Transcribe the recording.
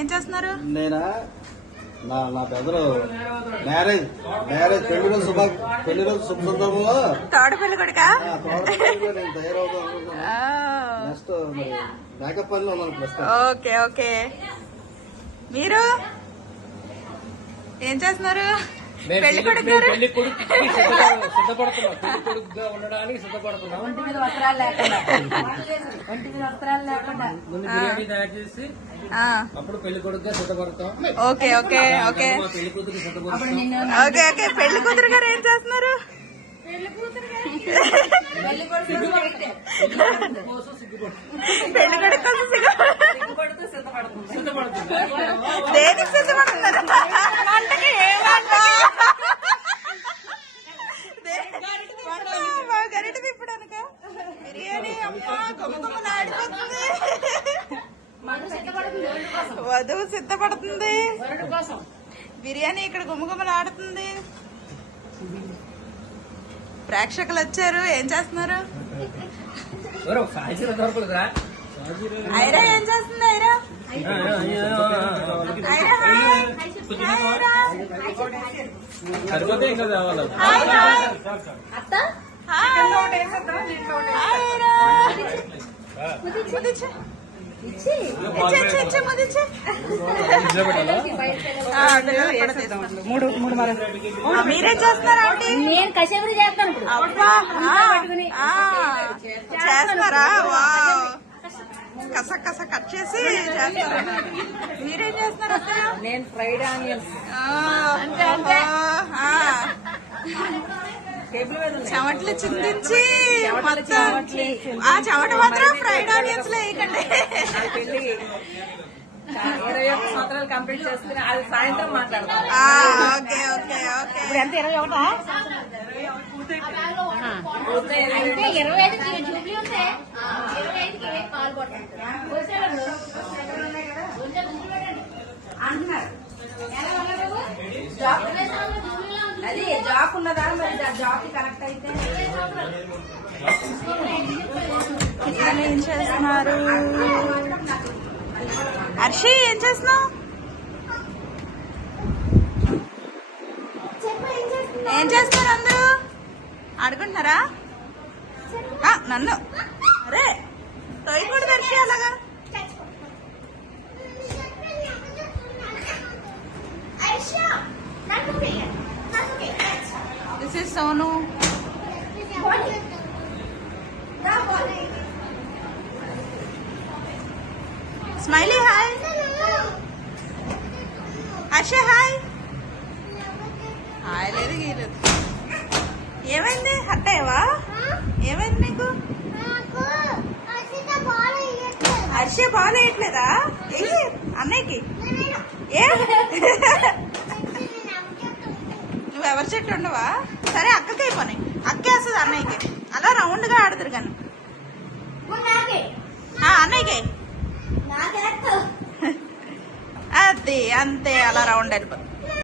ఏం చేస్తున్నారు? నేనా నా పెద్దలు మ్యారేజ్ పెళ్లి రోజు శుభ సందర్భంలో తోడ పెళ్లి కొడుక నేను తయారవుతాను. నెక్స్ట్ మేకప్ పనిలో ఉన్నాను. Okay okay. మీరు ఏం చేస్తున్నారు? పెళ్లి కొడుకు సిద్ధపడుతున్నా ఉండడానికి సిద్ధపడుతున్నాం. ఒంటి మీద వస్త్రాలు లేకుండా ముందు బిర్యానీ తయారు చేసి అప్పుడు పెళ్లి కొడుకుగా సిద్ధపడతాం. ఓకే ఓకే ఓకే పెళ్లి కూతురు సిద్ధపడతాం. Okay okay. పెళ్లి కూతురు గారు ఏం చేస్తున్నారు? పెళ్లి కొడుకు కోసం దేనికి సిద్ధపడుతున్నారు? గరిట తిప్పడానిక? బిర్యానీ అమ్మా గుమ్మగుమ్మలాడిపోతుంది. వధువు సిద్ధపడుతుంది. బిర్యానీ ఇక్కడ గుమ్మగుమ్మలాడుతుంది. ప్రేక్షకులు వచ్చారు. ఏం చేస్తున్నారు? ఐరా ఏం చేస్తుంది? ఐరా మీరేం చేస్తారా? నేను కసేపుడు చేస్తాను. చేస్తారా? కస కస కట్ చేసి చేస్తారా? మీరేం చేస్తున్నారు? నేను ఫ్రైడ్ ఆనియన్స్ చెమట్లు చిందించి ఆ చెమట మాత్రం ఫ్రైడ్ ఆనియన్స్ లో వేయకండి. 21 సంవత్సరాలు కంప్లీట్ చేసుకుని అది సాయంత్రం మాట్లాడతాం. Okay okay okay. ఇప్పుడు ఎంత 21? 25 జూబ్లీ ఉంటే 25కి పాలు అది జాక్ ఉన్నదా? మరి జాక్ కనెక్ట్ అయితే ఏం చేస్తున్నారు? హర్షి ఏం చేస్తున్నావు? ఏం చేస్తున్నారు అందరూ? ఆడుకుంటున్నారా? నన్ను అరే తోయకూడదు హర్షి అలాగా. This is Sonu. Smiley hi. Harsha hi. Hi లేదు గీలేదు. ఏమైంది? హట్టేవా? ఏమైంది నీకు? హర్ష బాల్ వేయట్లేదా? అన్నయ్యకి ఏ నువ్వెవరి చెట్టు ఉండవా? సరే అక్కకి అయిపోయి అక్కే వస్తుంది అన్నయ్యకి. అలా రౌండ్ గా ఆడుతురు కానీ అన్నయ్యకి అది అంతే. అలా రౌండ్ వెళ్ళిపోతుంది.